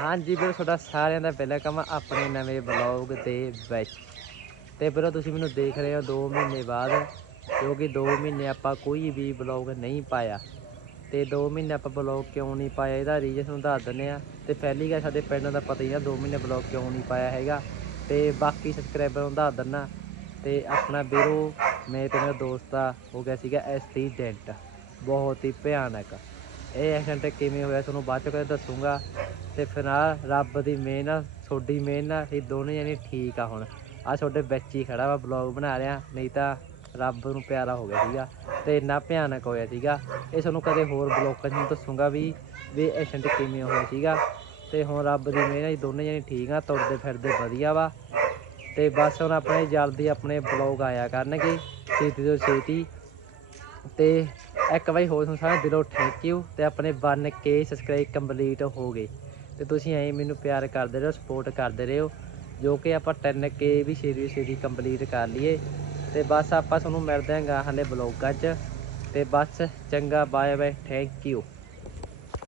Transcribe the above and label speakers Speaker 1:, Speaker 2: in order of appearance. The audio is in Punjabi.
Speaker 1: ਹਾਂਜੀ, ਵੀਰੋ, ਤੁਹਾਡਾ ਸਾਰਿਆਂ ਦਾ ਵੈਲਕਮ ਆ ਆਪਣੇ ਨਵੇਂ ਬਲੌਗ ਦੇ ਵਿੱਚ। ਤੇ ਵੀਰੋ, ਤੁਸੀਂ ਮੈਨੂੰ ਦੇਖ ਰਹੇ ਹੋ 2 ਮਹੀਨੇ ਬਾਅਦ ਕਿਉਂਕਿ 2 ਮਹੀਨੇ ਆਪਾਂ ਕੋਈ ਵੀ ਬਲੌਗ ਨਹੀਂ ਪਾਇਆ। ਤੇ 2 ਮਹੀਨੇ ਆਪਾਂ ਬਲੌਗ ਕਿਉਂ ਨਹੀਂ ਪਾਇਆ? ਇਹਦਾ ਰੀਜ਼ਨ ਤੁਹਾਨੂੰ ਦੱਸ ਦਿੰਦੇ ਆ ਤੇ ਪਹਿਲੀ ਗੱਲ, ਸਾਡੇ ਪਿੰਡ ਦਾ ਪਤਾ ਹੀ ਆ 2 ਮਹੀਨੇ ਬਲੌਗ ਕਿਉਂ ਨਹੀਂ ਪਾਇਆ ਹੈਗਾ। ਤੇ ਬਾਕੀ ਸਬਸਕ੍ਰਾਈਬਰ ਨੂੰ ਦੱਸ ਦਿੰਨਾ ਤੇ ਆਪਣਾ ਵੀਰੋ, ਮੇਰੇ ਤੇ ਮੇਰਾ ਦੋਸਤ ਆ ਹੋ ਗਿਆ ਸੀਗਾ ਐਕਸੀਡੈਂਟ ਬਹੁਤ ਹੀ ਭਿਆਨਕ। ਇਹ ਐਕਸੀਡੈਂਟ ਕਿਵੇਂ ਹੋਇਆ, ਤੁਹਾਨੂੰ ਬਾਅਦ ਚ ਕਦੇ ਦੱਸੂਗਾ। ਤੇ ਫਿਰ ਰੱਬ ਦੀ ਮਿਹਰ ਨਾਲ ਤੁਹਾਡੀ ਮਿਹਰ ਨਾਲ ਇਹ ਦੋਨੇ ਜਣੇ ਠੀਕ ਆ ਹੁਣ। ਆ ਤੁਹਾਡੇ ਵਿੱਚ ਹੀ ਖੜਾ ਵਾ ਬਲੌਗ ਬਣਾ ਰਿਹਾ, ਨਹੀਂ ਤਾਂ ਰੱਬ ਨੂੰ ਪਿਆਰਾ ਹੋ ਗਿਆ ਸੀਗਾ ਤੇ ਇੰਨਾ ਭਿਆਨਕ ਹੋਇਆ ਸੀਗਾ। ਇਹ ਤੁਹਾਨੂੰ ਕਦੇ ਹੋਰ ਬਲੌਗਾਂ 'ਚ ਨੂੰ ਦੱਸੂਗਾ ਵੀ ਵੀ ਐਕਸੀਡੈਂਟ ਕਿਵੇਂ ਹੋਇਆ ਸੀਗਾ। ਤੇ ਹੁਣ ਰੱਬ ਦੀ ਮਿਹਰ ਨਾਲ ਇਹ ਦੋਨੇ ਜਣੇ ਠੀਕ ਆ, ਤੁਰਦੇ ਫਿਰਦੇ ਵਧੀਆ ਵਾ। ਤੇ ਬਸ ਹੁਣ ਆਪਣੇ ਜਲਦੀ ਆਪਣੇ ਬਲੌਗ ਆਇਆ ਕਰਨਗੇ, ਛੇਤੀ ਤੋਂ ਛੇਤੀ। ਤੇ ਇੱਕ ਵਾਰੀ ਹੋਰ ਤੁਹਾਨੂੰ ਸਾਰਿਆਂ ਦਿਲੋਂ ਥੈਂਕ ਯੂ ਤੇ ਆਪਣੇ 1k ਸਬਸਕ੍ਰਾਈਬ ਕੰਪਲੀਟ ਹੋ ਗਏ। ਤੇ ਤੁਸੀਂ ਐਂ ਮੈਨੂੰ ਪਿਆਰ ਕਰਦੇ ਰਹੋ ਸਪੋਰਟ ਕਰਦੇ ਰਹੋ, ਜੋ ਕਿ ਆਪਾਂ 10k ਵੀ ਛੇਤੀ ਛੇਤੀ ਕੰਪਲੀਟ ਕਰ ਲਈਏ। ਤੇ ਬਸ ਆਪਾਂ ਤੁਹਾਨੂੰ ਮਿਲਦੇ ਹਾਂ ਗਾਹਾਂ ਦੇ ਬਲੌਗਾਂ 'ਚ ਤੇ ਬਸ ਚੰਗਾ ਬਾਏ ਬਾਏ ਥੈਂਕ ਯੂ